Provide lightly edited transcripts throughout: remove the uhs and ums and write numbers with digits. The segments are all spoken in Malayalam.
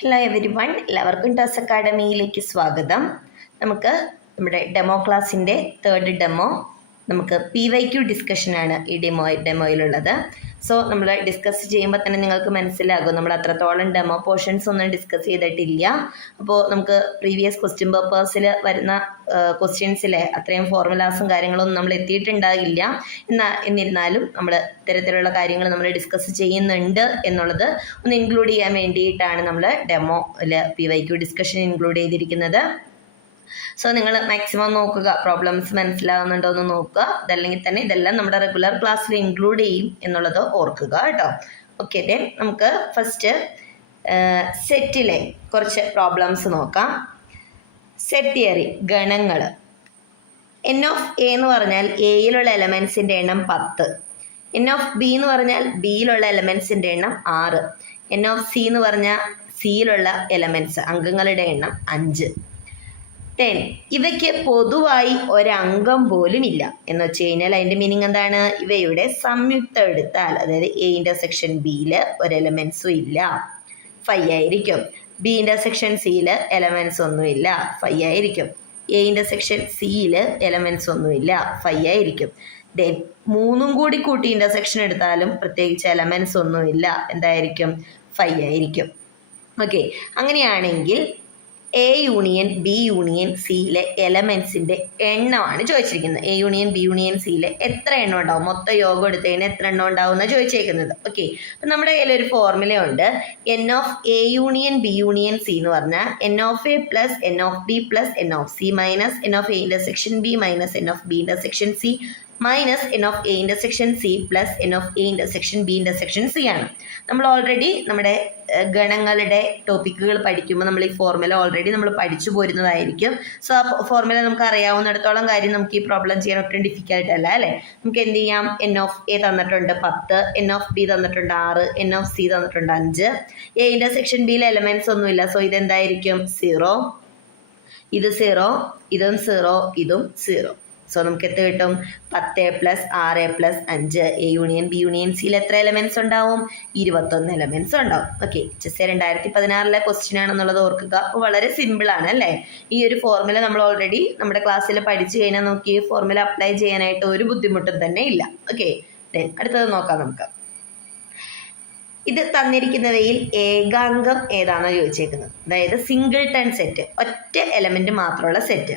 ഹലോ എവരി വൺ, എല്ലാവർക്കും ടസ് അക്കാഡമിയിലേക്ക് സ്വാഗതം. നമുക്ക് നമ്മുടെ ഡെമോ ക്ലാസ്സിൻ്റെ തേർഡ് ഡെമോ നമുക്ക് PYQ ഡിസ്കഷനാണ് ഈ ഡെമോയിലുള്ളത്. സോ നമ്മൾ ഡിസ്കസ് ചെയ്യുമ്പോൾ തന്നെ നിങ്ങൾക്ക് മനസ്സിലാകും നമ്മൾ അത്രത്തോളം ഡെമോ പോർഷൻസ് ഒന്നും ഡിസ്കസ് ചെയ്തിട്ടില്ല. അപ്പോൾ നമുക്ക് പ്രീവിയസ് ക്വസ്റ്റ്യൻ പേപ്പേഴ്സിൽ വരുന്ന ക്വസ്റ്റ്യൻസിലെ അത്രയും ഫോർമുലാസും കാര്യങ്ങളൊന്നും നമ്മൾ എത്തിയിട്ടുണ്ടാകില്ല. എന്നിരുന്നാലും നമ്മൾ ഇത്തരത്തിലുള്ള കാര്യങ്ങൾ നമ്മൾ ഡിസ്കസ് ചെയ്യുന്നുണ്ട് എന്നുള്ളത് ഒന്ന് ഇൻക്ലൂഡ് ചെയ്യാൻ വേണ്ടിയിട്ടാണ് നമ്മൾ ഡെമോയിൽ PYQ ഡിസ്കഷൻ ഇൻക്ലൂഡ് ചെയ്തിരിക്കുന്നത്. സോ നിങ്ങൾ മാക്സിമം നോക്കുക, പ്രോബ്ലംസ് മനസ്സിലാവുന്നുണ്ടോ എന്ന് നോക്കുക. അതല്ലെങ്കിൽ തന്നെ ഇതെല്ലാം നമ്മുടെ റെഗുലർ ക്ലാസ്സിൽ ഇൻക്ലൂഡ് ചെയ്യും എന്നുള്ളത് ഓർക്കുക കേട്ടോ. ഓക്കെ, ദെൻ നമുക്ക് ഫസ്റ്റ് സെറ്റിലെ കുറച്ച് പ്രോബ്ലംസ് നോക്കാം. സെറ്റ് തിയറി, ഗണങ്ങൾ. N of A എന്ന് പറഞ്ഞാൽ എയിലുള്ള എലമെൻസിൻ്റെ എണ്ണം 10. N of B എന്ന് പറഞ്ഞാൽ ബിയിലുള്ള എലമെൻസിൻ്റെ എണ്ണം 6. N of C എന്ന് പറഞ്ഞാൽ സിയിലുള്ള എലമെൻസ് അംഗങ്ങളുടെ എണ്ണം 5. ദെൻ ഇവയ്ക്ക് പൊതുവായി ഒരംഗം പോലും ഇല്ല എന്ന് വെച്ച് കഴിഞ്ഞാൽ അതിൻ്റെ മീനിങ് എന്താണ്? ഇവയുടെ സംയുക്തം എടുത്താൽ, അതായത് A ഇൻ്റർസെക്ഷൻ ബിയിൽ ഒരു എലമെൻസും ഇല്ല, 5 ആയിരിക്കും. B ഇൻ്റർസെക്ഷൻ സിയിൽ എലമെൻസ് ഒന്നുമില്ല, 5 ആയിരിക്കും. A ഇൻ്റർസെക്ഷൻ സിയിൽ എലമെൻസ് ഒന്നുമില്ല, 5 ആയിരിക്കും. ദെൻ 3 കൂടി കൂട്ടി ഇൻ്റർസെക്ഷൻ എടുത്താലും പ്രത്യേകിച്ച് എലമെൻസ് ഒന്നുമില്ല, എന്തായിരിക്കും? 5 ആയിരിക്കും. ഓക്കെ, അങ്ങനെയാണെങ്കിൽ A യൂണിയൻ B യൂണിയൻ സിയിലെ എലമെൻസിൻ്റെ എണ്ണമാണ് ചോദിച്ചിരിക്കുന്നത്. A യൂണിയൻ B യൂണിയൻ സിയിലെ എത്ര എണ്ണം ഉണ്ടാവും? മൊത്തം യോഗം എടുത്ത് കഴിഞ്ഞാൽ എത്ര എണ്ണം ഉണ്ടാവും എന്നാണ് ചോദിച്ചേക്കുന്നത്. ഓക്കെ, അപ്പം നമ്മുടെ കയ്യിൽ ഒരു ഫോർമുല ഉണ്ട്. N of A union B union C എന്ന് പറഞ്ഞാൽ N of A plus N of B plus N of C minus N of A intersection B minus N of B intersection C minus N of A intersection C plus N of A intersection B intersection C ആണ്. നമ്മൾ ഓൾറെഡി നമ്മുടെ ഗണങ്ങളുടെ ടോപ്പിക്കുകൾ പഠിക്കുമ്പോൾ നമ്മൾ ഈ ഫോർമുല ഓൾറെഡി നമ്മൾ പഠിച്ചു പോരുന്നതായിരിക്കും. സോ ആ ഫോർമുല നമുക്ക് അറിയാവുന്നിടത്തോളം കാര്യം നമുക്ക് ഈ പ്രോബ്ലം ചെയ്യാൻ ഒട്ടും ഡിഫിക്കൽട്ട് അല്ല അല്ലേ. നമുക്ക് എന്ത് ചെയ്യാം? N of A തന്നിട്ടുണ്ട് 10, N of B തന്നിട്ടുണ്ട് 6, N of C തന്നിട്ടുണ്ട് 5. A ഇൻ്റർസെക്ഷൻ ബിയിൽ എലമെൻറ്റ്സ് ഒന്നുമില്ല, സോ ഇതെന്തായിരിക്കും? 0. ഇത് 0, ഇതും 0, ഇതും 0. സോ നമുക്ക് എത്ര കിട്ടും? 10 plus 6 plus 5. A union B union സിയിൽ എത്ര എലമെൻറ്റ്സ് ഉണ്ടാവും? 21 എലമെൻറ്റ്സ് ഉണ്ടാവും. ഓക്കെ, HSC 2016 ക്വസ്റ്റ്യൻ ആണെന്നുള്ളത് ഓർക്കുക. അപ്പോൾ വളരെ സിമ്പിളാണ് അല്ലേ. ഈ ഒരു ഫോർമുല നമ്മൾ ഓൾറെഡി നമ്മുടെ ക്ലാസ്സിൽ പഠിച്ചു കഴിഞ്ഞാൽ നമുക്ക് ഈ ഫോർമുല അപ്ലൈ ചെയ്യാനായിട്ട് ഒരു ബുദ്ധിമുട്ടും തന്നെ ഇല്ല. ഓക്കെ, ദെൻ അടുത്തത് നോക്കാം നമുക്ക്. ഇത് തന്നിരിക്കുന്നവയിൽ ഏകാംഗം ഏതാണെന്ന് ചോദിച്ചേക്കുന്നത്. അതായത് സിംഗിൾട്ടൺ സെറ്റ്, ഒറ്റ എലമെൻറ്റ് മാത്രമുള്ള സെറ്റ്.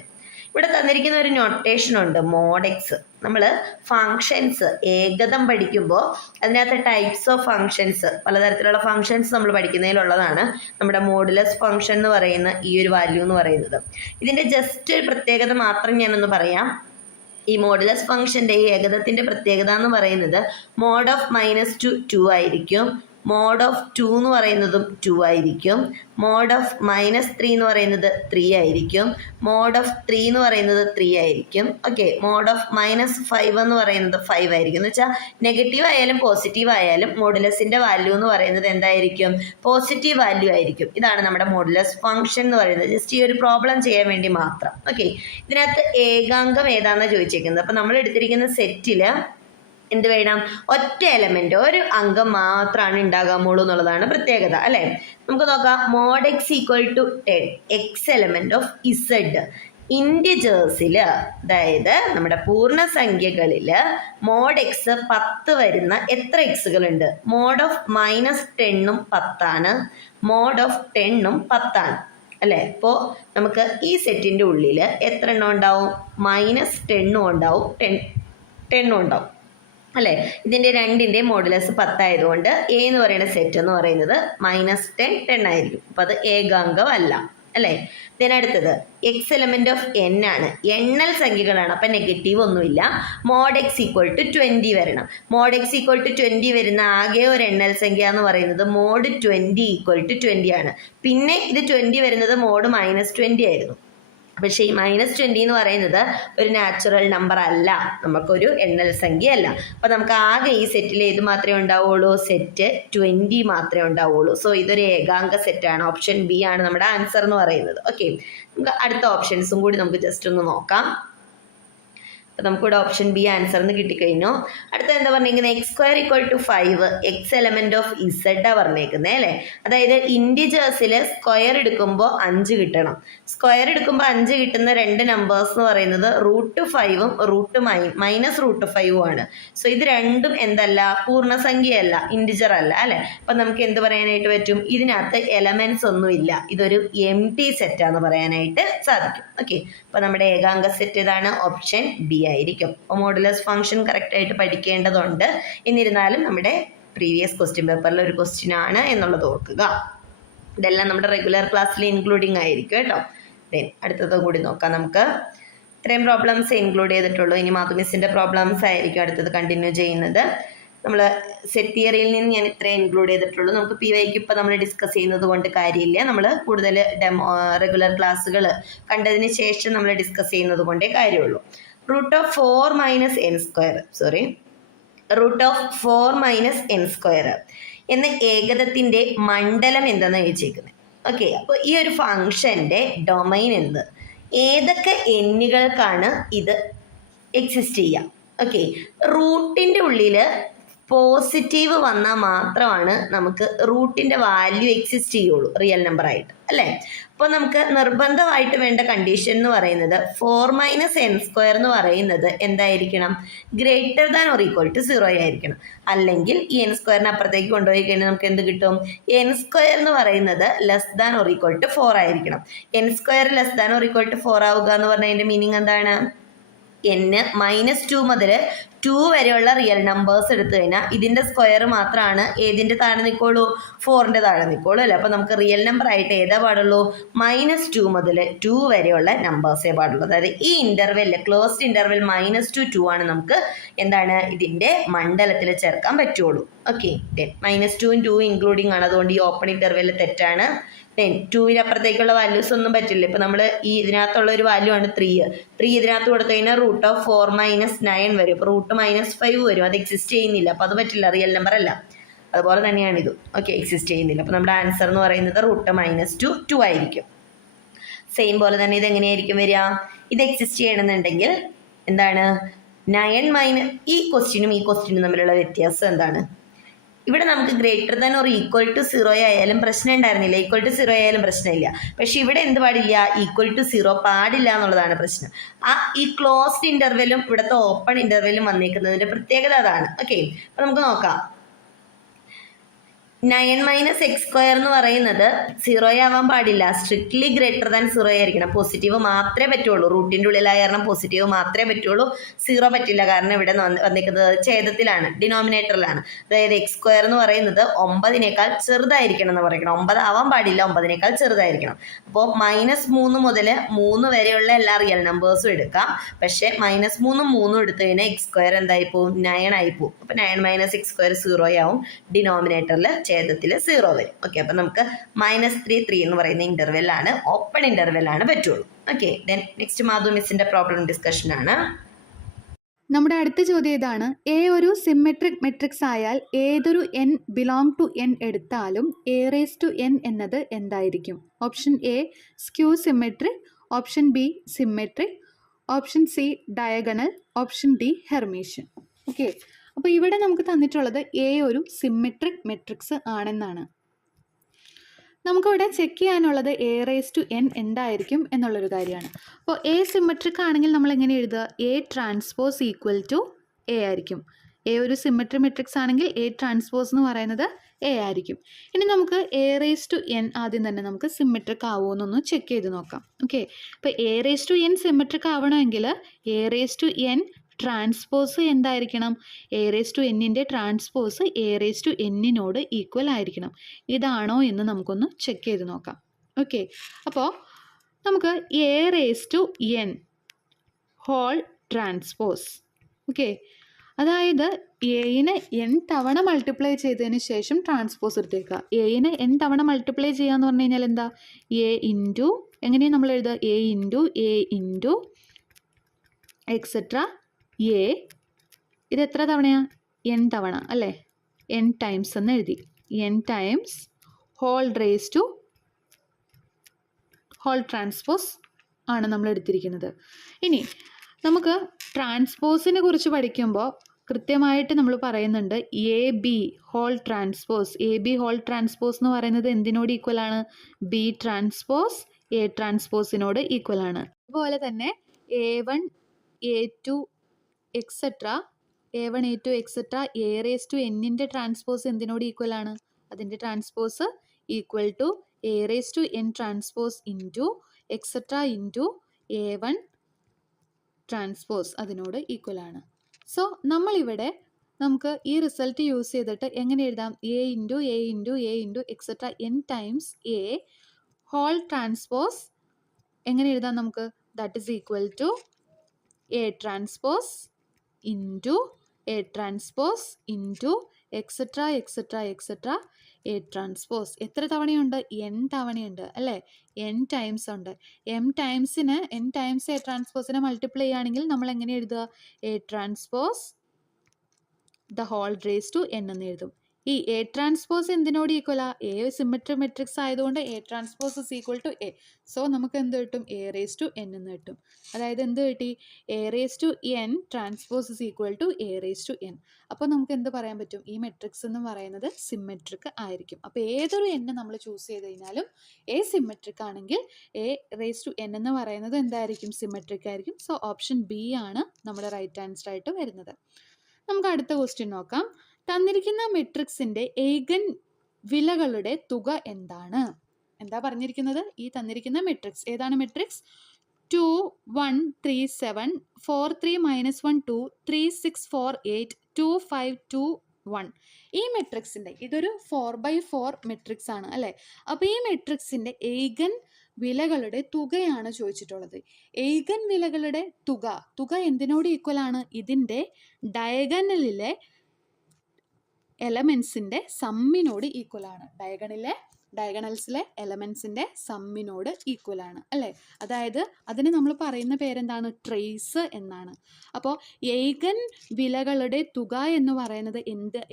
ഇവിടെ തന്നിരിക്കുന്ന ഒരു നൊട്ടേഷൻ ഉണ്ട്, മോഡെക്സ്. നമ്മൾ ഫങ്ഷൻസ് ഏകദം പഠിക്കുമ്പോൾ അതിനകത്ത് ടൈപ്സ് ഓഫ് ഫങ്ഷൻസ്, പലതരത്തിലുള്ള ഫങ്ഷൻസ് നമ്മൾ പഠിക്കുന്നതിലുള്ളതാണ് നമ്മുടെ മോഡുലസ് ഫങ്ഷൻ എന്ന് പറയുന്ന ഈ ഒരു വാല്യൂ എന്ന് പറയുന്നത്. ഇതിൻ്റെ ജസ്റ്റ് ഒരു പ്രത്യേകത മാത്രം ഞാനൊന്ന് പറയാം. ഈ മോഡുലസ് ഫങ്ഷൻ്റെ ഈ ഏകദത്തിൻ്റെ പ്രത്യേകത എന്ന് പറയുന്നത് മോഡ് ഓഫ് -2 ആയിരിക്കും, മോഡ് ഓഫ് 2 എന്ന് പറയുന്നതും 2 ആയിരിക്കും, മോഡ് ഓഫ് -3 എന്ന് പറയുന്നത് 3 ആയിരിക്കും, മോഡ് ഓഫ് 3 എന്ന് പറയുന്നത് 3 ആയിരിക്കും. ഓക്കെ, മോഡ് ഓഫ് -5 എന്ന് പറയുന്നത് 5 ആയിരിക്കും. എന്ന് വെച്ചാൽ നെഗറ്റീവ് ആയാലും പോസിറ്റീവ് ആയാലും മോഡുലസിൻ്റെ വാല്യൂ എന്ന് പറയുന്നത് എന്തായിരിക്കും? പോസിറ്റീവ് വാല്യൂ ആയിരിക്കും. ഇതാണ് നമ്മുടെ മോഡുലസ് ഫംഗ്ഷൻ എന്ന് പറയുന്നത്. ജസ്റ്റ് ഈ ഒരു പ്രോബ്ലം ചെയ്യാൻ വേണ്ടി മാത്രം. ഓക്കെ, ഇതിനകത്ത് ഏകാംഗം ഏതാണെന്നാണ് ചോദിച്ചേക്കുന്നത്. അപ്പം നമ്മൾ എടുത്തിരിക്കുന്ന സെറ്റിൽ എന്ത് വേണം? ഒറ്റ എലമെന്റ്, ഒരു അംഗം മാത്രമാണ് ഉണ്ടാകാമുള്ളൂ എന്നുള്ളതാണ് പ്രത്യേകത അല്ലേ. നമുക്ക് നോക്കാം. Mod x equal to 10, x element of Z. ഇൻഡിജേഴ്സിൽ, അതായത് നമ്മുടെ പൂർണ്ണസംഖ്യകളിൽ മോഡ് എക്സ് 10 വരുന്ന എത്ര എക്സുകളുണ്ട്? മോഡ് ഓഫ് -10ഉം 10ആണ്, മോഡ് ഓഫ് 10ഉം 10ആണ് അല്ലേ. അപ്പോൾ നമുക്ക് ഈ സെറ്റിൻ്റെ ഉള്ളിൽ എത്ര എണ്ണം ഉണ്ടാവും? -10ഉം ഉണ്ടാവും, 10ഉം ഉണ്ടാവും അല്ലേ. ഇതിൻ്റെ രണ്ടിൻ്റെ മോഡുലസ് 10 ആയതുകൊണ്ട് A എന്ന് പറയുന്ന സെറ്റ് എന്ന് പറയുന്നത് -10, 10 ആയിരിക്കും. അപ്പോൾ അത് ഏകാംഗം അല്ല അല്ലേ. ഇതിനടുത്തത് എക്സ് എലമെന്റ് ഓഫ് N ആണ്, എണ്ണൽ സംഖ്യകളാണ്, അപ്പം നെഗറ്റീവ് ഒന്നുമില്ല. മോഡ് എക്സ് ഈക്വൽ ടു 20 വരണം. മോഡ് എക്സ് ഈക്വൽ ടു 20 വരുന്ന ആകെ ഒരു എണ്ണൽ സംഖ്യ എന്ന് പറയുന്നത് മോഡ് 20 ഈക്വൽ ടു 20 ആണ്. പിന്നെ ഇത് 20 വരുന്നത് മോഡ് -20 ആയിരുന്നു. പക്ഷേ ഈ -20 എന്ന് പറയുന്നത് ഒരു നാച്ചുറൽ നമ്പർ അല്ല, നമുക്കൊരു എണ്ണൽ സംഖ്യ അല്ല. അപ്പം നമുക്ക് ആകെ ഈ സെറ്റിൽ ഏത് മാത്രമേ ഉണ്ടാവുള്ളൂ? സെറ്റ് 20 മാത്രമേ ഉണ്ടാവുള്ളൂ. സോ ഇതൊരു ഏകാംഗ സെറ്റാണ്. ഓപ്ഷൻ ബി ആണ് നമ്മുടെ ആൻസർ എന്ന് പറയുന്നത്. ഓക്കെ, നമുക്ക് അടുത്ത ഓപ്ഷൻസും കൂടി നമുക്ക് ജസ്റ്റ് ഒന്ന് നോക്കാം. അപ്പോൾ നമുക്കിവിടെ ഓപ്ഷൻ ബി ആൻസർ എന്ന് കിട്ടിക്കഴിഞ്ഞു. അടുത്ത എന്താ പറഞ്ഞിരിക്കുന്നത്, x square equal to 5 x element of ഇസഡാണ് പറഞ്ഞേക്കുന്നത് അല്ലേ. അതായത് ഇൻഡിജേഴ്സിൽ സ്ക്വയർ എടുക്കുമ്പോൾ 5 കിട്ടണം. സ്ക്വയർ എടുക്കുമ്പോൾ 5 കിട്ടുന്ന രണ്ട് നമ്പേഴ്സ് എന്ന് പറയുന്നത് √5ഉം -√5ഉം ആണ്. സോ ഇത് രണ്ടും എന്തല്ല, പൂർണ്ണസംഖ്യയല്ല, ഇൻഡിജർ അല്ല അല്ലെ. അപ്പൊ നമുക്ക് എന്ത് പറയാനായിട്ട് പറ്റും, ഇതിനകത്ത് എലമെന്റ്സ് ഒന്നുമില്ല, ഇതൊരു എം ടി സെറ്റാന്ന് പറയാനായിട്ട് സാധിക്കും. ഓക്കെ, അപ്പൊ നമ്മുടെ ഏകാംഗ സെറ്റ് ഇതാണ്, ഓപ്ഷൻ ബി ആയിരിക്കും. അപ്പോൾ മോഡുലസ് ഫംഗ്ഷൻ കറക്റ്റ് ആയിട്ട് പഠിക്കേണ്ടതുണ്ട്. എന്നിരുന്നാലും നമ്മുടെ പ്രീവിയസ് ക്വസ്റ്റ്യൻ പേപ്പറിൽ ഒരു ക്വസ്റ്റ്യൻ ആണ് എന്നുള്ളത് ഓർക്കുക. ഇതെല്ലാം നമ്മുടെ റെഗുലർ ക്ലാസ്സിൽ ഇൻക്ലൂഡിങ് ആയിരിക്കും കേട്ടോ. ദെൻ അടുത്തത് കൂടി നോക്കാം നമുക്ക്. ഇത്രയും പ്രോബ്ലംസ് ഇൻക്ലൂഡ് ചെയ്തിട്ടുള്ളൂ. ഇനി മാധുമിസിന്റെ പ്രോബ്ലംസ് ആയിരിക്കും അടുത്തത് കണ്ടിന്യൂ ചെയ്യുന്നത്. നമ്മൾ സെറ്റ് തിയറിയിൽ നിന്ന് ഞാൻ ഇത്രയും ഇൻക്ലൂഡ് ചെയ്തിട്ടുള്ളൂ. നമുക്ക് പി വൈക്ക് ഇപ്പം നമ്മൾ ഡിസ്കസ് ചെയ്യുന്നത് കൊണ്ട് കാര്യമില്ല. നമ്മൾ കൂടുതൽ റെഗുലർ ക്ലാസ്സുകൾ കണ്ടതിന് ശേഷം നമ്മൾ ഡിസ്കസ് ചെയ്യുന്നത് കൊണ്ടേ കാര്യമുള്ളൂ. √4 - എന്ന ഏകദത്തിന്റെ മണ്ഡലം എന്തെന്ന് ചോദിച്ചേക്കുന്നത്. ഓക്കെ, അപ്പോൾ ഈ ഒരു ഫംഗ്ഷന്റെ ഡൊമൈൻ എന്ത്, ഏതൊക്കെ എണ്ണുകൾക്കാണ് ഇത് എക്സിസ്റ്റ് ചെയ്യുക. ഓക്കെ, റൂട്ടിൻ്റെ ഉള്ളിൽ പോസിറ്റീവ് വന്നാൽ മാത്രമാണ് നമുക്ക് റൂട്ടിൻ്റെ വാല്യൂ എക്സിസ്റ്റ് ചെയ്യുള്ളൂ റിയൽ നമ്പർ ആയിട്ട് അല്ലേ. അപ്പോൾ നമുക്ക് നിർബന്ധമായിട്ട് വേണ്ട കണ്ടീഷൻ എന്ന് പറയുന്നത് 4 - n² എന്ന് പറയുന്നത് എന്തായിരിക്കണം, >= 0 ആയിരിക്കണം. അല്ലെങ്കിൽ ഈ n² അപ്പുറത്തേക്ക് കൊണ്ടുപോയി കഴിഞ്ഞാൽ നമുക്ക് എന്ത് കിട്ടും, n² എന്ന് പറയുന്നത് <= 4 ആയിരിക്കണം. n² <= 4 ആവുക എന്ന് പറഞ്ഞതിൻ്റെ മീനിങ് എന്താണ്, n -2 മുതൽ 2 വരെയുള്ള റിയൽ നമ്പേഴ്സ് എടുത്തു കഴിഞ്ഞാൽ ഇതിൻ്റെ സ്ക്വയർ മാത്രമാണ് ഏതിൻ്റെ താഴെ നിൽക്കുള്ളൂ, 4ൻ്റെ താഴെ നിൽക്കുള്ളൂ അല്ലേ. അപ്പോൾ നമുക്ക് റിയൽ നമ്പർ ആയിട്ട് ഏതാ പാടുള്ളൂ, -2 മുതൽ 2 വരെയുള്ള നമ്പേഴ്സേ പാടുള്ളൂ. അതായത് ഈ ഇൻ്റർവെല്ലിൽ, ക്ലോസ്ഡ് ഇൻ്റർവെൽ -2 2 ആണ് നമുക്ക് എന്താണ് ഇതിൻ്റെ മണ്ഡലത്തിൽ ചേർക്കാൻ പറ്റുള്ളൂ. ഓക്കെ, -2 2 ഇൻക്ലൂഡിങ് ആണ്, അതുകൊണ്ട് ഈ ഓപ്പൺ ഇൻ്റർവെല്ലിൽ തെറ്റാണ്. 2ന് അപ്പുറത്തേക്കുള്ള വാല്യൂസ് ഒന്നും പറ്റില്ല. ഇപ്പം നമ്മൾ ഈ ഇതിനകത്തുള്ള ഒരു വാല്യൂ ആണ് 3 ഇതിനകത്ത് കൊടുത്തു കഴിഞ്ഞാൽ √4 - 9 വരും. ഇപ്പോൾ √-5 വരും, അത് എക്സിസ്റ്റ് ചെയ്യുന്നില്ല. അപ്പോൾ അത് പറ്റില്ല, റിയൽ നമ്പർ അല്ല. അതുപോലെ തന്നെയാണ് ഇതും. ഓക്കെ, എക്സിസ്റ്റ് ചെയ്യുന്നില്ല. അപ്പോൾ നമ്മുടെ ആൻസർ എന്ന് പറയുന്നത് √-2 2 ആയിരിക്കും. സെയിം പോലെ തന്നെ ഇത് എങ്ങനെയായിരിക്കും വരിക, ഇത് എക്സിസ്റ്റ് ചെയ്യണമെന്നുണ്ടെങ്കിൽ എന്താണ്, 9 ഈ ക്വസ്റ്റ്യനും തമ്മിലുള്ള വ്യത്യാസം എന്താണ്, ഇവിടെ നമുക്ക് >= 0 ആയാലും പ്രശ്നം ഉണ്ടായിരുന്നില്ല, =0 ആയാലും പ്രശ്നമില്ല. പക്ഷെ ഇവിടെ എന്ത് പാടില്ല, =0 പാടില്ല എന്നുള്ളതാണ് പ്രശ്നം. ഈ ക്ലോസ്ഡ് ഇന്റർവെല്ലും ഇവിടുത്തെ ഓപ്പൺ ഇന്റർവെല്ലും വന്നേക്കുന്നതിന്റെ പ്രത്യേകത അതാണ്. ഓക്കെ, അപ്പൊ നമുക്ക് നോക്കാം. 9 - x² എന്ന് പറയുന്നത് 0 ആവാൻ പാടില്ല, സ്ട്രിക്ട്ലി >0 ആയിരിക്കണം. പോസിറ്റീവ് മാത്രമേ പറ്റുള്ളൂ, റൂട്ടിൻ്റെ ഉള്ളിലായ കാരണം പോസിറ്റീവ് മാത്രമേ പറ്റുള്ളൂ, 0 പറ്റില്ല. കാരണം ഇവിടെ വന്നിരിക്കുന്നത് ഛേദത്തിലാണ്, ഡിനോമിനേറ്ററിലാണ്. അതായത് x² എന്ന് പറയുന്നത് 9നേക്കാൾ ചെറുതായിരിക്കണം എന്ന് പറയണം. 9 ആവാൻ പാടില്ല, 9നേക്കാൾ ചെറുതായിരിക്കണം. അപ്പോൾ -3 മുതൽ 3 വരെയുള്ള എല്ലാ റിയൽ നമ്പേഴ്സും എടുക്കാം. പക്ഷേ -3 3 എടുത്തു കഴിഞ്ഞാൽ x² എന്തായി പോവും, 9 ആയി പോവും. അപ്പോൾ 9 - x² 0 ആവും, ഡിനോമിനേറ്ററിൽ ഛേദത്തിൽ 0 വരും. ഓക്കെ, അപ്പം നമുക്ക് -3 3 എന്ന് പറയുന്ന ഇന്റർവെല്ലാണ്, ഓപ്പൺ ഇന്റർവെല്ലാണ് പറ്റുള്ളൂ. ഓക്കെ, ദെൻ നെക്സ്റ്റ് മാധു മിസ്സിന്റെ പ്രോബ്ലം ഡിസ്കഷൻ ആണ്. നമ്മുടെ അടുത്ത ചോദ്യം ഇതാണ്, എ ഒരു സിമെട്രിക് മെട്രിക്സ് ആയാൽ ഏതൊരു n ബിലോങ് ടു n എടുത്താലും a⁻n എന്നത് എന്തായിരിക്കും. Option A skew symmetric, option B symmetric, option C diagonal, option D Hermitian. Okay, അപ്പോൾ ഇവിടെ നമുക്ക് തന്നിട്ടുള്ളത് എ ഒരു സിമെട്രിക് മെട്രിക്സ് ആണെന്നാണ്. നമുക്കിവിടെ ചെക്ക് ചെയ്യാനുള്ളത് a⁻n എന്തായിരിക്കും എന്നുള്ളൊരു കാര്യമാണ്. അപ്പോൾ എ സിമെട്രിക് ആണെങ്കിൽ നമ്മൾ എങ്ങനെ എഴുതുക, A⁻= A ആയിരിക്കും. എ ഒരു സിമെട്രിക് മെട്രിക്സ് ആണെങ്കിൽ A⁻ എന്ന് പറയുന്നത് A ആയിരിക്കും. ഇനി നമുക്ക് a⁻n ആദ്യം തന്നെ നമുക്ക് സിമെട്രിക് ആവുമോ എന്നൊന്ന് ചെക്ക് ചെയ്ത് നോക്കാം. ഓക്കെ, ഇപ്പോൾ a⁻n സിമെട്രിക് ആവണമെങ്കിൽ a⁻n ട്രാൻസ്പോസ് എന്തായിരിക്കണം, a⁻n ട്രാൻസ്പോസ് a⁻n ഈക്വൽ ആയിരിക്കണം. ഇതാണോ എന്ന് നമുക്കൊന്ന് ചെക്ക് ചെയ്ത് നോക്കാം. ഓക്കെ, അപ്പോൾ നമുക്ക് a⁻n ഹോൾ ട്രാൻസ്പോസ്, ഓക്കെ, അതായത് എനെ n തവണ മൾട്ടിപ്ലൈ ചെയ്തതിന് ശേഷം ട്രാൻസ്പോസ് എടുത്തേക്കുക. എനെ n തവണ മൾട്ടിപ്ലൈ ചെയ്യുക എന്ന് പറഞ്ഞു കഴിഞ്ഞാൽ എന്താ, എങ്ങനെയാണ് നമ്മൾ എഴുതുക, a എക്സെട്ര എ. ഇത് എത്ര തവണയാണ്, n തവണ അല്ലേ, n ടൈംസ് എന്ന് എഴുതി. n ടൈംസ് ഹോൾ ട്രാൻസ്പോസ് ആണ് നമ്മൾ എടുത്തിരിക്കുന്നത്. ഇനി നമുക്ക് ട്രാൻസ്പോസിനെ കുറിച്ച് പഠിക്കുമ്പോൾ കൃത്യമായിട്ട് നമ്മൾ പറയുന്നുണ്ട് A B whole transpose. A B whole transpose എന്ന് പറയുന്നത് എന്തിനോട് ഈക്വൽ ആണ്? ബി ട്രാൻസ്പോസ് എ ട്രാൻസ്പോസിനോട് ഈക്വൽ ആണ്. അതുപോലെ തന്നെ A1 A2 etcetera A1 A2 etcetera A raise to എന്നിൻ്റെ ട്രാൻസ്പോസ് എന്തിനോട് ഈക്വൽ ആണ്? അതിൻ്റെ transpose equal to A raise to n transpose into etcetera into A1 transpose അതിനോട് ഈക്വൽ ആണ്. സോ നമ്മളിവിടെ നമുക്ക് ഈ റിസൾട്ട് യൂസ് ചെയ്തിട്ട് എങ്ങനെ എഴുതാം? A into A into A into etcetera n times A whole transpose എങ്ങനെ എഴുതാം നമുക്ക്? That is equal to A transpose into A transpose into etcetera etcetera etcetera A transpose. എത്ര തവണയുണ്ട്? എൻ തവണയുണ്ട് അല്ലേ? എൻ ടൈംസ് ഉണ്ട്. എൻ ടൈംസ് എ ട്രാൻസ്പോസിനെ മൾട്ടിപ്ലൈ ചെയ്യുകയാണെങ്കിൽ നമ്മൾ എങ്ങനെ എഴുതുക? A transpose the whole raise to n എന്ന് എഴുതും. ഈ എ ട്രാൻസ്പോസ് എന്തിനോട് ഈക്വലാ? എ സിമെട്രിക് മെട്രിക്സ് ആയതുകൊണ്ട് A transpose is equal to A. So നമുക്ക് എന്ത് കിട്ടും? എ റേസ് ടു എൻ എന്ന് കിട്ടും. അതായത് എന്ത് കിട്ടി? A raise to n transpose is equal to A raise to n. അപ്പോൾ നമുക്ക് എന്ത് പറയാൻ പറ്റും? ഈ മെട്രിക്സ് എന്ന് പറയുന്നത് സിമെട്രിക് ആയിരിക്കും. അപ്പോൾ ഏതൊരു എൻ നമ്മൾ ചൂസ് ചെയ്ത് കഴിഞ്ഞാലും എ സിമെട്രിക് ആണെങ്കിൽ എ റേസ് ടു എൻ എന്ന് പറയുന്നത് എന്തായിരിക്കും? സിമെട്രിക് ആയിരിക്കും. സോ ഓപ്ഷൻ ബി ആണ് നമ്മുടെ റൈറ്റ് ആൻസർ ആയിട്ട് വരുന്നത്. നമുക്ക് അടുത്ത ക്വസ്റ്റ്യൻ നോക്കാം. തന്നിരിക്കുന്ന മെട്രിക്സിന്റെ ഏഗൻ വിലകളുടെ തുക എന്താണ്? എന്താ പറഞ്ഞിരിക്കുന്നത്? ഈ തന്നിരിക്കുന്ന മെട്രിക്സ് ഏതാണ്? മെട്രിക്സ് 2 1 3 7 4 3 -1 2 3 6 4 8 2 5 2 1. ഈ മെട്രിക്സിന്റെ ഇതൊരു 4/4 മെട്രിക്സ് ആണ് അല്ലേ? അപ്പോൾ ഈ മെട്രിക്സിന്റെ ഏഗൻ വിലകളുടെ തുകയാണ് ചോദിച്ചിട്ടുള്ളത്. ഏഗൻ വിലകളുടെ തുക എന്തിനോട് ഈക്വൽ ആണ്? ഇതിൻ്റെ ഡയഗണലിലെ എലമെൻസിൻ്റെ സമ്മിനോട് ഈക്വൽ ആണ്. ഡയഗണൽസിലെ എലമെൻസിൻ്റെ സമ്മിനോട് ഈക്വൽ ആണ് അല്ലേ? അതായത് അതിന് നമ്മൾ പറയുന്ന പേരെന്താണ്? ട്രേസ് എന്നാണ്. അപ്പോൾ ഏഗൻ വിലകളുടെ തുക എന്ന് പറയുന്നത്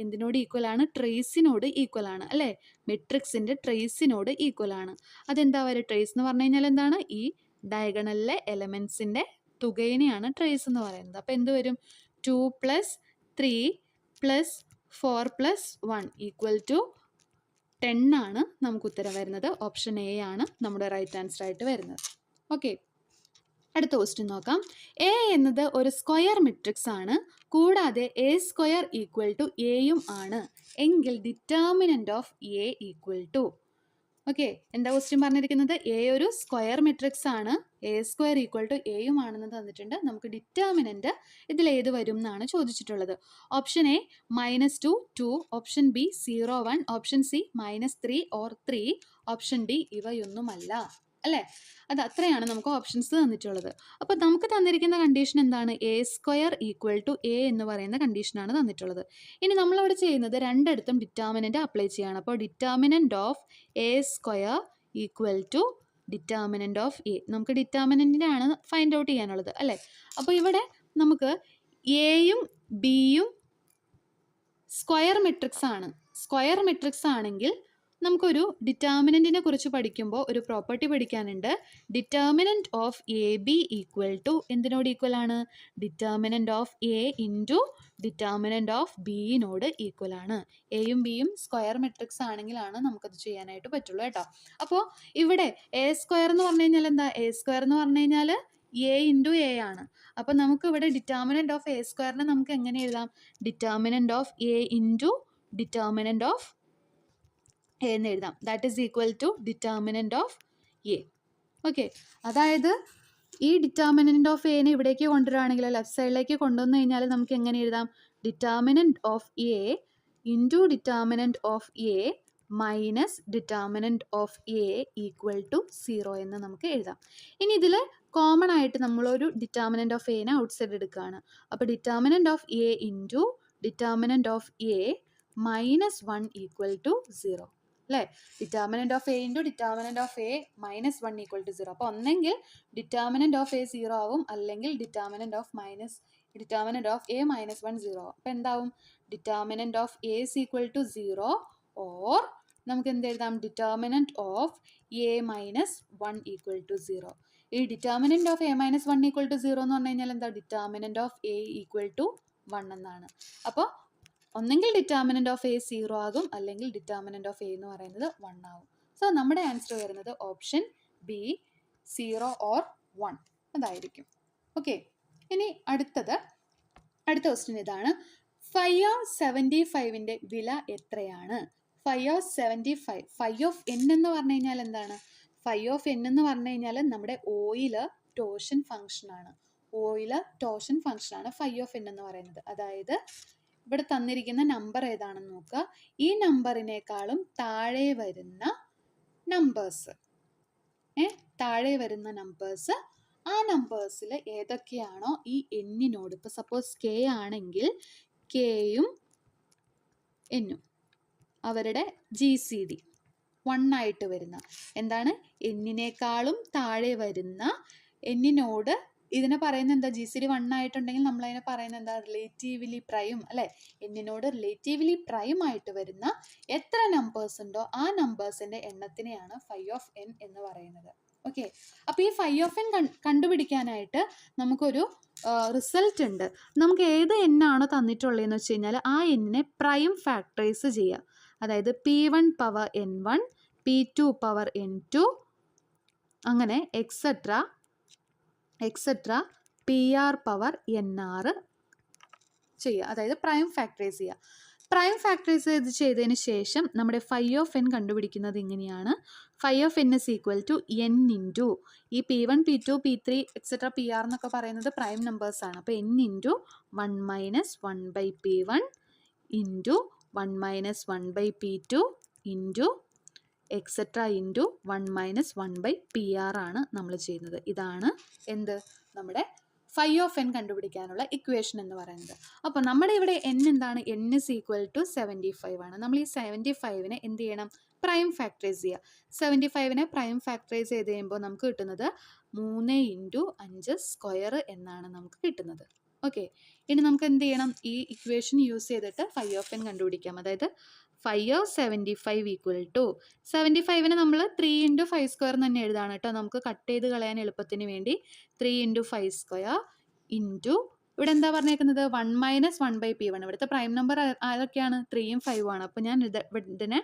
എന്തിനോട് ഈക്വൽ ആണ്? ട്രേസിനോട് ഈക്വൽ ആണ് അല്ലേ? മെട്രിക്സിൻ്റെ ട്രേസിനോട് ഈക്വൽ ആണ്. അതെന്താ പറയുക? ട്രേസ് എന്ന് പറഞ്ഞു കഴിഞ്ഞാൽ എന്താണ്? ഈ ഡയഗണലിലെ എലമെൻസിൻ്റെ തുകേനെയാണ് ട്രേസ് എന്ന് പറയുന്നത്. അപ്പോൾ എന്ത് വരും? 2 + 3 + 4 + 1 = 10 ആണ് നമുക്ക് ഉത്തരം വരുന്നത്. ഓപ്ഷൻ എ ആണ് നമ്മുടെ റൈറ്റ് ആൻസർ ആയിട്ട് വരുന്നത്. ഓക്കെ, അടുത്ത ക്വസ്റ്റ്യൻ നോക്കാം. എ എന്നത് ഒരു സ്ക്വയർ മെട്രിക്സ് ആണ്, കൂടാതെ A² = എയും ആണ് എങ്കിൽ ഡിറ്റർമിനന്റ് ഓഫ് എ = ഓക്കെ, എന്താ ക്വസ്റ്റ്യൻ പറഞ്ഞിരിക്കുന്നത്? എ ഒരു സ്ക്വയർ മെട്രിക്സ് ആണ്, A² = എയും ആണെന്ന് തന്നിട്ടുണ്ട്. നമുക്ക് ഡിറ്റർമിനന്റ് ഇതിൽ ഏത് വരും എന്നാണ് ചോദിച്ചിട്ടുള്ളത്. Option A -2 2, option B 0 1, option C -3 or 3, option D ഇവയൊന്നുമല്ല അല്ലേ? അത് അത്രയാണ് നമുക്ക് ഓപ്ഷൻസ് തന്നിട്ടുള്ളത്. അപ്പോൾ നമുക്ക് തന്നിരിക്കുന്ന കണ്ടീഷൻ എന്താണ്? A² = എ എന്ന് പറയുന്ന കണ്ടീഷനാണ് തന്നിട്ടുള്ളത്. ഇനി നമ്മളവിടെ ചെയ്യുന്നത് രണ്ടിടത്തും ഡിറ്റർമിനന്റ് അപ്ലൈ ചെയ്യണം. അപ്പോൾ determinant of A² = determinant of A. നമുക്ക് ഡിറ്റർമിനന്റിനെ ആണ് ഫൈൻഡ് ഔട്ട് ചെയ്യാനുള്ളത് അല്ലേ? അപ്പോൾ ഇവിടെ നമുക്ക് എയും ബിയും സ്ക്വയർ മെട്രിക്സ് ആണെങ്കിൽ നമുക്കൊരു ഡിറ്റർമിനന്റിനെ കുറിച്ച് പഠിക്കുമ്പോൾ ഒരു പ്രോപ്പർട്ടി പഠിക്കാനുണ്ട്. ഡിറ്റർമിനന്റ് ഓഫ് എ ബി = എന്തിനോട് ഈക്വൽ ആണ്? Determinant of A into determinant of ബിയിനോട് ഈക്വൽ ആണ്. എയും ബിയും സ്ക്വയർ മെട്രിക്സ് ആണെങ്കിലാണ് നമുക്കത് ചെയ്യാനായിട്ട് പറ്റുള്ളൂ കേട്ടോ. അപ്പോൾ ഇവിടെ A² എന്ന് പറഞ്ഞു കഴിഞ്ഞാൽ എന്താ? A² എന്ന് പറഞ്ഞു കഴിഞ്ഞാൽ എ ഇൻറ്റു എ ആണ്. അപ്പോൾ നമുക്ക് ഇവിടെ ഡിറ്റർമിനന്റ് ഓഫ് A² നമുക്ക് എങ്ങനെ എഴുതാം? Determinant of A into determinant of A എന്ന് എഴുതാം. That is equal to determinant of A. Okay, അതായത് ഈ ഡിറ്റർമിനന്റ് ഓഫ് എനെ ഇവിടേക്ക് കൊണ്ടുവരികയാണെങ്കിൽ ലെഫ്റ്റ് സൈഡിലേക്ക് കൊണ്ടുവന്നു കഴിഞ്ഞാൽ നമുക്ക് എങ്ങനെ എഴുതാം? Determinant of A into determinant of A minus determinant of A = 0 എന്ന് നമുക്ക് എഴുതാം. ഇനി ഇതിൽ കോമൺ ആയിട്ട് നമ്മളൊരു ഡിറ്റർമിനന്റ് ഓഫ് എനെ ഔട്ട് സൈഡ് എടുക്കുകയാണ്. അപ്പോൾ determinant of A into determinant of A -1 = 0 അല്ലേ? Determinant of A into determinant of A -1 = 0. അപ്പോൾ ഒന്നെങ്കിൽ ഡിറ്റർമിനന്റ് ഓഫ് എ 0 ആവും, അല്ലെങ്കിൽ ഡിറ്റർമിനന്റ് ഓഫ് എ -1 0 ആവും. അപ്പോൾ എന്താവും? ഡിറ്റർമിനന്റ് ഓഫ് എ = 0 ഓർ നമുക്ക് എന്ത് എഴുതാം? Determinant of A minus 1 equal to 0. ഈ determinant of A minus 1 equal to 0 എന്ന് പറഞ്ഞു കഴിഞ്ഞാൽ എന്താ? Determinant of A equal to 1 എന്നാണ്. അപ്പോൾ ഒന്നെങ്കിൽ ഡിറ്റർമിനൻറ്റ് ഓഫ് എ 0 ആകും, അല്ലെങ്കിൽ ഡിറ്റർമിനൻറ്റ് ഓഫ് എ എന്ന് പറയുന്നത് 1 ആകും. സോ നമ്മുടെ ആൻസർ വരുന്നത് ഓപ്ഷൻ ബി 0 ഓർ 1 അതായിരിക്കും. ഓക്കെ, ഇനി അടുത്ത ക്വസ്റ്റ്യൻ ഇതാണ്. 5/75 വില എത്രയാണ്? 5/75, ഫൈവ് ഓഫ് എൻ എന്ന് പറഞ്ഞു കഴിഞ്ഞാൽ എന്താണ്? 5 എന്ന് പറഞ്ഞു കഴിഞ്ഞാൽ നമ്മുടെ ഓയില് ടോർഷൻ ഫംഗ്ഷനാണ്. ഓയില് ടോർഷൻ ഫംഗ്ഷനാണ് 5 എന്ന് പറയുന്നത്. അതായത് ഇവിടെ തന്നിരിക്കുന്ന നമ്പർ ഏതാണെന്ന് നോക്കുക. ഈ നമ്പറിനേക്കാളും താഴെ വരുന്ന നമ്പേഴ്സ്, ആ നമ്പേഴ്സിൽ ഏതൊക്കെയാണോ ഈ എന്നിനോട്, ഇപ്പോൾ സപ്പോസ് കെ ആണെങ്കിൽ കെയും എന്നും അവരുടെ GCD 1 ആയിട്ട് വരുന്ന, എന്താണ്? എന്നിനേക്കാളും താഴെ വരുന്ന എന്നിനോട് ഇതിനെ പറയുന്നത് എന്താ? GCD 1 ആയിട്ടുണ്ടെങ്കിൽ നമ്മളതിനെ പറയുന്നത് എന്താ? റിലേറ്റീവ്ലി പ്രൈം അല്ലേ? എന്നിനോട് റിലേറ്റീവ്ലി പ്രൈം ആയിട്ട് വരുന്ന എത്ര നമ്പേഴ്സ് ഉണ്ടോ ആ നമ്പേഴ്സിൻ്റെ എണ്ണത്തിനെയാണ് 5 എന്ന് പറയുന്നത്. ഓക്കെ, അപ്പോൾ ഈ 5 കണ്ടുപിടിക്കാനായിട്ട് നമുക്കൊരു റിസൾട്ട് ഉണ്ട്. നമുക്ക് ഏത് എന്നാണോ തന്നിട്ടുള്ളതെന്ന് വെച്ച് കഴിഞ്ഞാൽ ആ എന്നിനെ പ്രൈം ഫാക്ടറൈസ് ചെയ്യുക. അതായത് P1 power N1, P2 power N2, അങ്ങനെ എക്സെട്ര PR പവർ NR ചെയ്യുക. അതായത് പ്രൈം ഫാക്ടറൈസ് ചെയ്യുക. പ്രൈം ഫാക്ടറൈസ് ചെയ്തതിന് ശേഷം നമ്മുടെ 5 കണ്ടുപിടിക്കുന്നത് ഇങ്ങനെയാണ്. 5 is equal to n into ഈ P1, P2, P3 etcetera PR എന്നൊക്കെ പറയുന്നത് പ്രൈം നമ്പേഴ്സാണ്. അപ്പോൾ n into 1 minus 1/P1 into 1 minus 1/P2 into etcetera into 1 minus 1/PR ആണ് നമ്മൾ ചെയ്യുന്നത്. ഇതാണ് എന്ത്? നമ്മുടെ 5 കണ്ടുപിടിക്കാനുള്ള ഇക്വേഷൻ എന്ന് പറയുന്നത്. അപ്പോൾ നമ്മുടെ ഇവിടെ n എന്താണ്? n is equal to 75 ആണ്. നമ്മൾ ഈ 75നെ എന്ത് ചെയ്യണം? പ്രൈം ഫാക്ടറൈസ് ചെയ്യുക. 75നെ പ്രൈം ഫാക്ടറൈസ് ചെയ്ത് കഴിയുമ്പോൾ നമുക്ക് കിട്ടുന്നത് 3 × 5 സ്ക്വയർ എന്നാണ് നമുക്ക് കിട്ടുന്നത്. ഓക്കെ, ഇനി നമുക്ക് എന്ത് ചെയ്യണം? ഈ ഇക്വേഷൻ യൂസ് ചെയ്തിട്ട് 5 കണ്ടുപിടിക്കാം. അതായത് 5/75 ഈക്വൽ ടു 75നെ നമ്മൾ 3 × 5 സ്ക്വയർ തന്നെ എഴുതാണ് കേട്ടോ. നമുക്ക് കട്ട് ചെയ്ത് കളയാൻ എളുപ്പത്തിന് വേണ്ടി 3 × 5 സ്ക്വയർ ഇൻറ്റു ഇവിടെ എന്താ പറഞ്ഞേക്കുന്നത്? 1 മൈനസ് 1/P1. ഇവിടുത്തെ പ്രൈം നമ്പർ ആരൊക്കെയാണ്? 3ഉം 5ഉം ആണ്. അപ്പോൾ ഞാൻ ഇതിനെ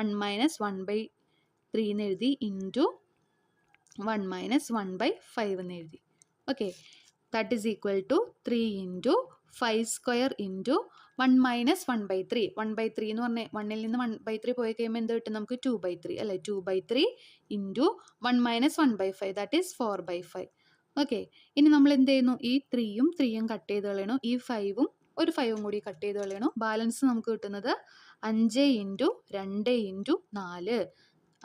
1 മൈനസ് 1/3 എന്ന് എഴുതി ഇൻറ്റു 1 മൈനസ് 1/5 എന്ന് എഴുതി. Okay, that is equal to 3 × 5 square into 1 minus 1/3. 1/3 എന്ന് പറഞ്ഞാൽ 1ൽ നിന്ന് 1/3 പോയി കഴിയുമ്പോൾ എന്ത് കിട്ടും? നമുക്ക് 2/3 അല്ലേ? 2/3 into 1 minus 1/5 that is 4/5. Okay, ഇനി നമ്മൾ എന്ത് ചെയ്യുന്നു? ഈ 3ഉം കട്ട് ചെയ്ത് കളയണം. ഈ 5ഉം ഒരു 5ഉം കൂടി കട്ട് ചെയ്ത് കളയണം. ബാലൻസ് നമുക്ക് കിട്ടുന്നത് 5 × 2 × 4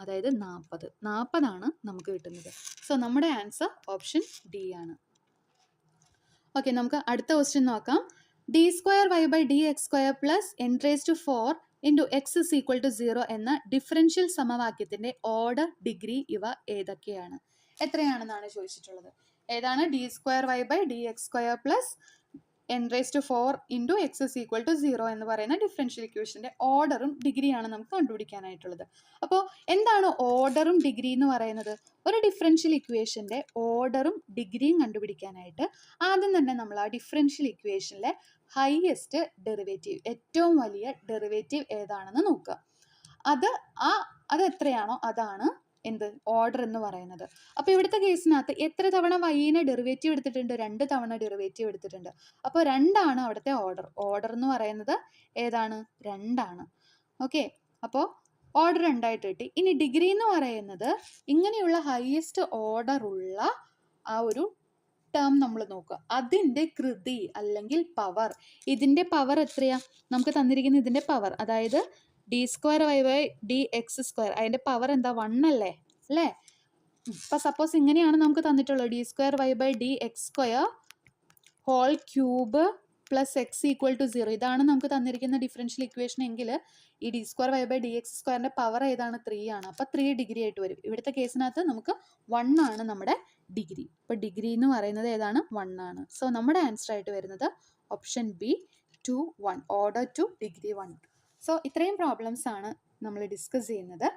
അതായത് 40 ആണ് നമുക്ക് കിട്ടുന്നത്. സോ നമ്മുടെ ആൻസർ ഓപ്ഷൻ ഡി ആണ്. ഓക്കെ, നമുക്ക് അടുത്ത ക്വസ്റ്റ്യൻ നോക്കാം. d²y/dx² plus n⁴ into x is equal to 0 എന്ന ഡിഫറൻഷ്യൽ സമവാക്യത്തിൻ്റെ ഓർഡർ, ഡിഗ്രി ഇവ ഏതൊക്കെയാണ്? എത്രയാണെന്നാണ് ചോദിച്ചിട്ടുള്ളത്. ഏതാണ്? d²y/dx² plus n⁴ into x is equal to 0 എന്ന് പറയുന്ന ഡിഫറൻഷ്യൽ ഇക്വേഷൻ്റെ ഓർഡറും ഡിഗ്രിയാണ് നമുക്ക് കണ്ടുപിടിക്കാനായിട്ടുള്ളത്. അപ്പോൾ എന്താണ് ഓർഡറും ഡിഗ്രി എന്ന് പറയുന്നത്? ഒരു ഡിഫറൻഷ്യൽ ഇക്വേഷൻ്റെ ഓർഡറും ഡിഗ്രിയും കണ്ടുപിടിക്കാനായിട്ട് ആദ്യം തന്നെ നമ്മൾ ആ ഡിഫറൻഷ്യൽ ഇക്വേഷനിലെ ഹയസ്റ്റ് ഡെറിവേറ്റീവ്, ഏറ്റവും വലിയ ഡെറിവേറ്റീവ് ഏതാണെന്ന് നോക്കുക. അത് എത്രയാണോ അതാണ് എന്ത്? ഓർഡർ എന്ന് പറയുന്നത്. അപ്പോൾ ഇവിടുത്തെ കേസിനകത്ത് എത്ര തവണ വൈനെ ഡെറിവേറ്റീവ് എടുത്തിട്ടുണ്ട്? 2 തവണ ഡെറിവേറ്റീവ് എടുത്തിട്ടുണ്ട്. അപ്പോൾ 2 ആണ് അവിടുത്തെ ഓർഡർ. ഓർഡർ എന്ന് പറയുന്നത് ഏതാണ്? 2 ആണ്. ഓക്കെ, അപ്പോൾ ഓർഡർ 2 ആയിട്ട് കിട്ടി. ഇനി ഡിഗ്രി എന്ന് പറയുന്നത് ഇങ്ങനെയുള്ള ഹയസ്റ്റ് ഓർഡർ ഉള്ള ആ ഒരു ടേം നമ്മൾ നോക്കുക. അതിൻ്റെ കൃതി അല്ലെങ്കിൽ പവർ. ഇതിൻ്റെ പവർ എത്രയാ? നമുക്ക് തന്നിരിക്കുന്ന ഇതിൻ്റെ പവർ, അതായത് d²y/dx², അതിൻ്റെ പവർ എന്താ? 1 അല്ലേ? ഇപ്പം സപ്പോസ് ഇങ്ങനെയാണ് നമുക്ക് തന്നിട്ടുള്ളത്. d²y/dx² whole cube plus x equal to 0. ഇതാണ് നമുക്ക് തന്നിരിക്കുന്ന ഡിഫറൻഷ്യൽ ഇക്വേഷൻ എങ്കിൽ ഈ d²y/dx² പവർ ഏതാണ്? 3 ആണ്. അപ്പോൾ 3 ഡിഗ്രി ആയിട്ട് വരും. ഇവിടുത്തെ കേസിനകത്ത് നമുക്ക് 1 ആണ് നമ്മുടെ ഡിഗ്രി. അപ്പോൾ ഡിഗ്രി എന്ന് പറയുന്നത് ഏതാണ്? 1 ആണ്. സോ നമ്മുടെ ആൻസർ ആയിട്ട് വരുന്നത് option B 2, 1, order 2, degree 1. So ഇത്രയും പ്രോബ്ലംസ് ആണ് നമ്മൾ ഡിസ്കസ് ചെയ്യുന്നത്.